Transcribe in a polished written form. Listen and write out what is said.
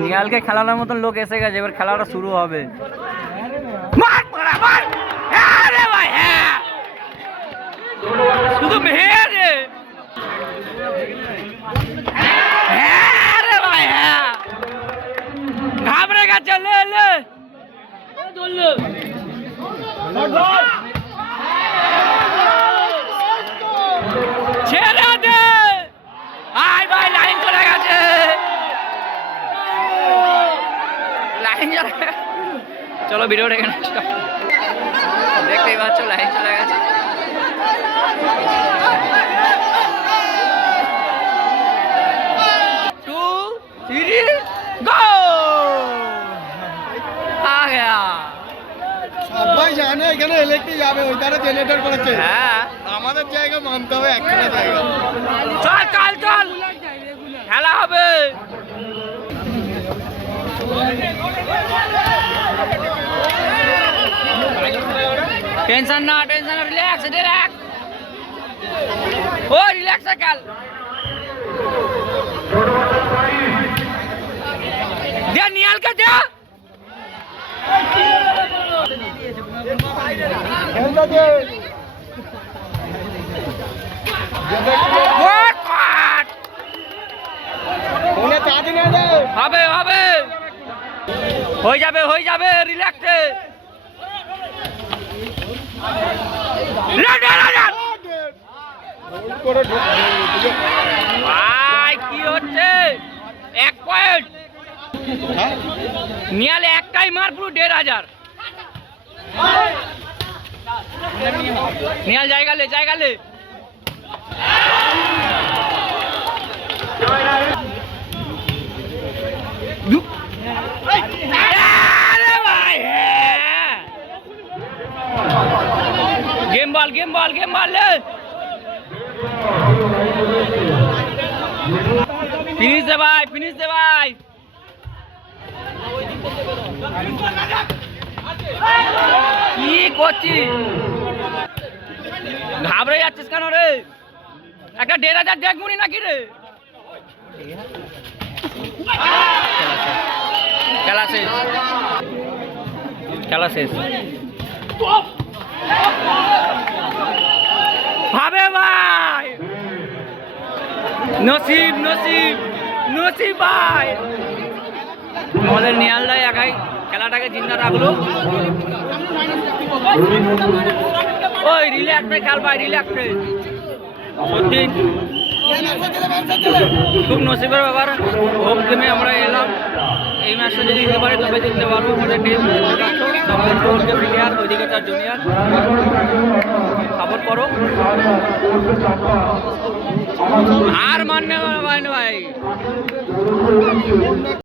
নিয়ালকে খেলানোর মতন লোক এসে গেছে, এবার খেলাটা শুরু হবে। শুধু মেয়ে রে, ভাই হ্যাঁ ঘাবড়ে গেছে। লে লে ছেড়ে দে। আয় ভাই লাইন চলে গেছে, লাইন চলে গেছে। চলো ভিডিওটা এখানে দেখতেই পাচ্ছ, লাইন চলে গেছে। সবাই জানে এখানে ইলেকট্রিক যাবে, ওই ধারে জেনারেটর করেছে। হ্যাঁ আমাদের জায়গা মানতে হবে, একটা জায়গা। চল চল চল, খেলা হবে। টেনশন না, টেনশন না, রিল্যাক্স রিল্যাক্স। ও রিল্যাক্স খেল। দে নিয়ালকে দে। হবে হবে, হয়ে যাবে হয়ে যাবে, রিল্যাক্সে। ভাই কি হচ্ছে? 1 পয়েন্ট নিয়ালে, একটাই মার পুরো 1500। নিয়াল জায়গা লে, জায়গা লে। Game ball game ball game ball ले। फिनिश दे भाई, फिनिश दे भाई। কি করছিস? ঘাবড়ে যাচ্ছিস কেন রে? একটা 1500 দেখবুনি নাকি রে? খেলা শেষ, খেলা শেষ। ভাবে ভাই, নসিব নসিব নসিব ভাই। আমাদের নিয়ালদাই একাই খেলাটাকে জিন্দা রাখলো। ওই রিল্যাক্সে খেল ভাই, রিল্যাক্সে। সত্যি খুব নসিবের ব্যাপার, হোম টিমে আমরা এলাম। এই ম্যাচটা যদি দিতে পারি তবে জিততে পারবো। আমাদের টিম প্লেয়ার, ওইদিকে তার জুনিয়র। সাপোর্ট করো, আর মানবে ভাই।